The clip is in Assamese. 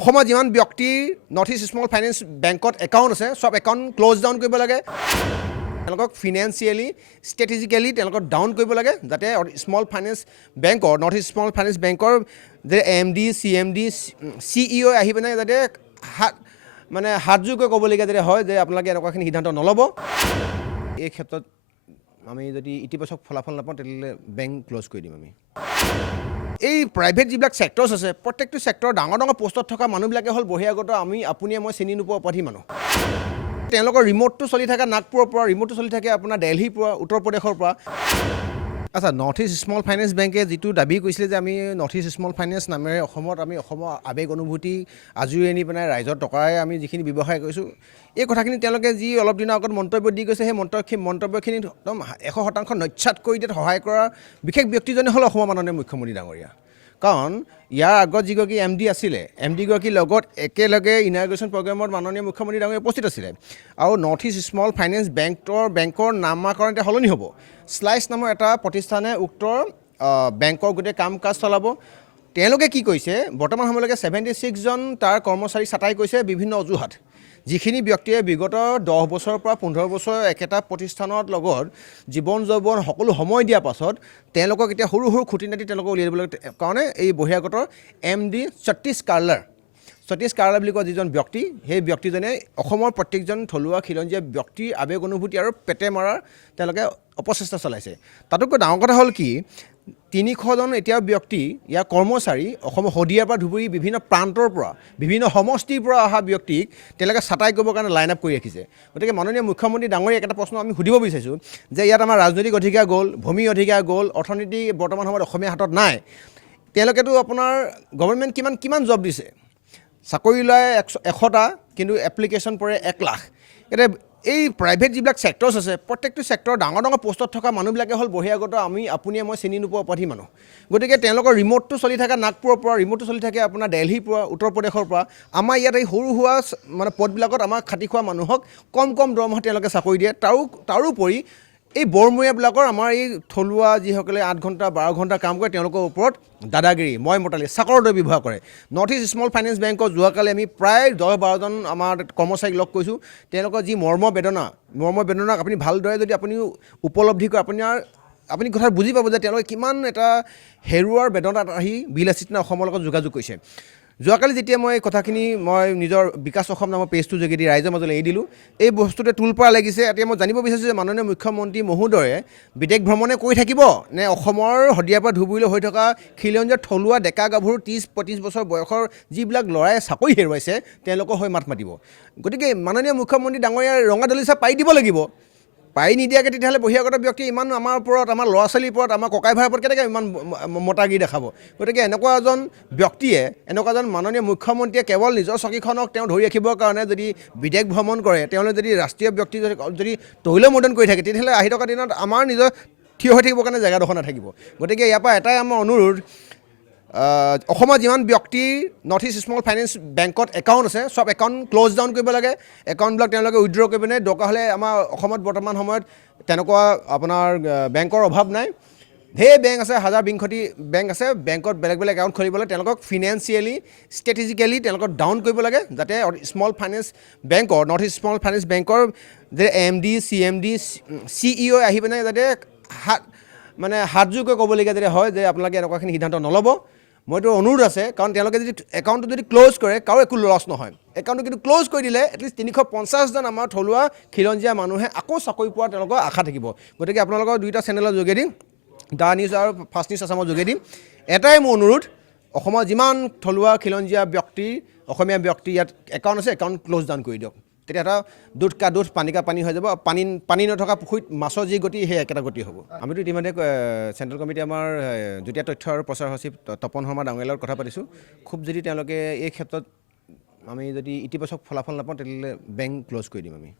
অসমৰ যিমান ব্যক্তিৰ নৰ্থ ইষ্ট স্মল ফাইনেন্স বেংকত একাউণ্ট আছে সব একাউণ্ট ক্লোজ ডাউন কৰিব লাগে তেওঁলোকক ফিনেন্সিয়েলি ষ্ট্ৰেটেজিকেলি তেওঁলোকক ডাউন কৰিব লাগে যাতে স্মল ফাইনেন্স বেংকৰ নৰ্থ ইষ্ট স্মল ফাইনেন্স বেংকৰ যে MD CMD CEO আহি পিনে যাতে হাতযোৰকৈ ক'বলগীয়া যাতে হয় যে আপোনালোকে এনেকুৱাখিনি সিদ্ধান্ত নল'ব এই ক্ষেত্ৰত আমি যদি ইতিবাচক ফলাফল নাপাওঁ তেতিয়াহ'লে বেংক ক্লোজ কৰি দিম আমি এই প্ৰাইভেট যিবিলাক ছেক্টৰ্ছ আছে প্ৰত্যেকটো ছেক্টৰ ডাঙৰ ডাঙৰ পোষ্টত থকা মানুহবিলাকে হ'ল বহিৰাগত আমি আপুনিয়ে মই চিনি নোপোৱা অপৰাধী মানুহ তেওঁলোকৰ ৰিম'টটো চলি থাকে নাগপুৰৰ পৰা ৰিম'টটো চলি থাকে আপোনাৰ দিল্লীৰ পৰা উত্তৰ প্ৰদেশৰ পৰা আচ্ছা নৰ্থ ইষ্ট স্মল ফাইনেন্স বেংকে যিটো দাবী কৰিছিলে যে আমি নৰ্থ ইষ্ট স্মল ফাইনেন্স নামেৰে অসমৰ আৱেগ অনুভূতি আজৰি আনি পেলাই ৰাইজৰ টকাৰে আমি যিখিনি ব্যৱসায় কৰিছোঁ এই কথাখিনি তেওঁলোকে যি অলপ দিনৰ আগত মন্তব্য দি গৈছে সেই মন্তব্যখিনি একদম 100% নস্যাৎ কৰি দিয়াত সহায় কৰা বিশেষ ব্যক্তিজনে হ'ল অসমৰ মাননীয় মুখ্যমন্ত্ৰী ডাঙৰীয়া কাৰণ ইয়াৰ আগত যিগৰাকী MD আছিলে MDগৰাকীৰ লগত একেলগে ইনাগ্ৰেশ্যন প্ৰগ্ৰেমত মাননীয় মুখ্যমন্ত্ৰী ডাঙৰীয়া উপস্থিত আছিলে আৰু নৰ্থ ইষ্ট স্মল ফাইনেন্স বেংকৰ নামাকৰণ এতিয়া সলনি হ'ব স্লাইছ নামৰ এটা প্ৰতিষ্ঠানে উক্ত বেংকৰ গোটেই কাম কাজ চলাব তেওঁলোকে কি কৈছে বৰ্তমান সময়লৈকে 76 জন তাৰ কৰ্মচাৰী ছাঁটাই কৈছে বিভিন্ন অজুহাত যিখিনি ব্যক্তিয়ে বিগত 10 বছৰৰ পৰা 15 বছৰ একেটা প্ৰতিষ্ঠানৰ লগত জীৱন যৌৱন সকলো সময় দিয়াৰ পাছত তেওঁলোকক এতিয়া সৰু সৰু খুঁটিনাটি তেওঁলোকক উলিয়াই দিবলৈ কাৰণে এই বহিৰাগতৰ MD সতীশ কাৰ্লাৰ বুলি কোৱা যিজন ব্যক্তি সেই ব্যক্তিজনে অসমৰ প্ৰত্যেকজন থলুৱা খিলঞ্জীয়া ব্যক্তিৰ আৱেগ অনুভূতি আৰু পেটে মৰাৰ তেওঁলোকে অপচেষ্টা চলাইছে তাতোকৈ ডাঙৰ কথা হ'ল কি 300 জন এতিয়া ব্যক্তি ইয়াৰ কৰ্মচাৰী অসমৰ শদিয়াৰ পৰা ধুবুৰী বিভিন্ন প্ৰান্তৰ পৰা বিভিন্ন সমষ্টিৰ পৰা অহা ব্যক্তিক তেওঁলোকে ছাঁটাই কৰিবৰ কাৰণে লাইন আপ কৰি ৰাখিছে গতিকে মাননীয় মুখ্যমন্ত্ৰী ডাঙৰীয়াক এটা প্ৰশ্ন আমি সুধিব বিচাৰিছোঁ যে ইয়াত আমাৰ ৰাজনৈতিক অধিকাৰ গ'ল ভূমি অধিকাৰ গ'ল অৰ্থনীতি বৰ্তমান সময়ত অসমীয়া হাতত নাই তেওঁলোকেতো আপোনাৰ গভৰ্ণমেণ্ট কিমান জব দিছে চাকৰি ওলায় 100টা কিন্তু এপ্লিকেশ্যন পৰে 1 লাখ এতিয়া এই প্ৰাইভেট যিবিলাক ছেক্টৰ্ছ আছে প্ৰত্যেকটো ছেক্টৰ ডাঙৰ ডাঙৰ পোষ্টত থকা মানুহবিলাকে হ'ল বহিৰাগত আমি আপুনিয়ে মই চিনি নোপোৱা অপৰাধী মানুহ গতিকে তেওঁলোকৰ ৰিম'টটো চলি থাকে নাগপুৰৰ পৰা ৰিম'টটো চলি থাকে আপোনাৰ দিল্লীৰ পৰা উত্তৰ প্ৰদেশৰ পৰা আমাৰ ইয়াত এই সৰু সুৰা মানে পদবিলাকত আমাৰ খাটি খোৱা মানুহক কম দৰমহা তেওঁলোকে চাকৰি দিয়ে তাৰোপৰি এই বৰমূৰীয়াবিলাকৰ আমাৰ এই থলুৱা যিসকলে 8 ঘণ্টা 12 ঘণ্টা কাম কৰে তেওঁলোকৰ ওপৰত দাদাগিৰি মতালি চাকৰ দৰে ব্যৱহাৰ কৰে নৰ্থ ইষ্ট স্মল ফাইনেন্স বেংকৰ যোৱাকালি আমি প্ৰায় 10-12 জন আমাৰ কৰ্মচাৰীক লগ কৰিছোঁ তেওঁলোকৰ যি মৰ্ম বেদনাক আপুনি ভালদৰে যদি আপুনি উপলব্ধি কৰে আপুনি কথা বুজি পাব যে তেওঁলোকে কিমান এটা হেৰুৱাৰ বেদনাত আহি বিলাসিতা অসমৰ লগত যোগাযোগ কৰিছে যোৱাকালি যেতিয়া মই কথাখিনি মই নিজৰ বিকাশ অসম নামৰ পেজটোৰ যোগেদি ৰাইজৰ মাজলৈ এৰি দিলোঁ এই বস্তুটোতে তোল পৰা লাগিছে এতিয়া মই জানিব বিচাৰিছোঁ যে মাননীয় মুখ্যমন্ত্ৰী মহোদয়ে বিদেশ ভ্ৰমণে কৰি থাকিব নে অসমৰ শদিয়াৰ পৰা ধুবুৰীলৈ হৈ থকা খিলঞ্জীয়া থলুৱা ডেকা গাভৰু 30-35 বছৰ বয়সৰ যিবিলাক ল'ৰাই চাকৰি হেৰুৱাইছে তেওঁলোকৰ হৈ মাত মাতিব গতিকে মাননীয় মুখ্যমন্ত্ৰী ডাঙৰীয়াৰ ৰঙা দলিচা পাই দিব লাগিব পাই নিদিয়াকৈ তেতিয়াহ'লে বহিৰাগত ব্যক্তি ইমান আমাৰ ওপৰত আমাৰ ল'ৰা ছোৱালীৰ ওপৰত আমাৰ ককাই ভাইৰ ওপৰত কেনেকৈ ইমান মতাগিৰি দেখাব গতিকে এনেকুৱা এজন ব্যক্তিয়ে এনেকুৱা এজন মাননীয় মুখ্যমন্ত্ৰীয়ে কেৱল নিজৰ চকীখনক তেওঁ ধৰি ৰাখিবৰ কাৰণে যদি বিদেশ ভ্ৰমণ কৰে তেওঁলোকে যদি ৰাষ্ট্ৰীয় ব্যক্তি যদি তৈলমৰ্দন কৰি থাকে তেতিয়াহ'লে আহি থকা দিনত আমাৰ নিজৰ থিয় হৈ থাকিবৰ কাৰণে জেগাডোখৰ নাথাকিব গতিকে ইয়াৰ পৰা এটাই আমাৰ অনুৰোধ অসমৰ যিমান ব্যক্তিৰ নৰ্থ ইষ্ট স্মল ফাইনেন্স বেংকত একাউণ্ট আছে সব একাউণ্ট ক্লোজ ডাউন কৰিব লাগে একাউণ্টবিলাক তেওঁলোকে উইথড্ৰ কৰিব পিনে দৰকাৰ হ'লে আমাৰ অসমত বৰ্তমান সময়ত তেনেকুৱা আপোনাৰ বেংকৰ অভাৱ নাই ঢেৰ বেংক আছে হাজাৰ বিংশতি বেংক আছে বেংকত বেলেগ একাউণ্ট খুলিবলৈ তেওঁলোকক ফিনেন্সিয়েলি ষ্ট্ৰেটেজিকেলি তেওঁলোকক ডাউন কৰিব লাগে যাতে স্মল ফাইনেন্স বেংকৰ নৰ্থ ইষ্ট স্মল ফাইনেন্স বেংকৰ যে MD CMD CEO আহি পিনে যাতে হাতযোৰকৈ ক'বলগীয়া যাতে হয় যে আপোনালোকে এনেকুৱাখিনি সিদ্ধান্ত নল'ব মইতো অনুৰোধ আছে কাৰণ তেওঁলোকে যদি একাউণ্টটো যদি ক্লোজ কৰে কাৰো একো লছ নহয় একাউণ্টটো কিন্তু ক্লোজ কৰি দিলে এটলিষ্ট 350 জন আমাৰ থলুৱা খিলঞ্জীয়া মানুহে আকৌ চাকৰি পোৱাৰ তেওঁলোকৰ আশা থাকিব গতিকে আপোনালোকৰ দুইটা চেনেলৰ যোগেদি দা নিউজ আৰু ফাৰ্ষ্ট নিউজ আছামৰ যোগেদি এটাই মোৰ অনুৰোধ অসমৰ যিমান থলুৱা খিলঞ্জীয়া ব্যক্তিৰ অসমীয়া ব্যক্তি ইয়াত একাউণ্ট আছে একাউণ্ট ক্লোজ ডাউন কৰি দিয়ক তেতিয়া এটা দুধ কা দুধ পানী কা পানী হৈ যাব পানী নথকা পুখুৰীত মাছৰ যি গতি সেই একেটা গতি হ'ব আমিতো ইতিমধ্যে চেণ্ট্ৰেল কমিটি আমাৰ যুটীয়া তথ্য আৰু প্ৰচাৰ সচিব তপন শৰ্মা ডাঙৰীয়াৰ লগত কথা পাতিছোঁ খুব যদি তেওঁলোকে এই ক্ষেত্ৰত আমি যদি ইতিবাচক ফলাফল নাপাওঁ তেতিয়াহ'লে বেংক ক্লোজ কৰি দিম আমি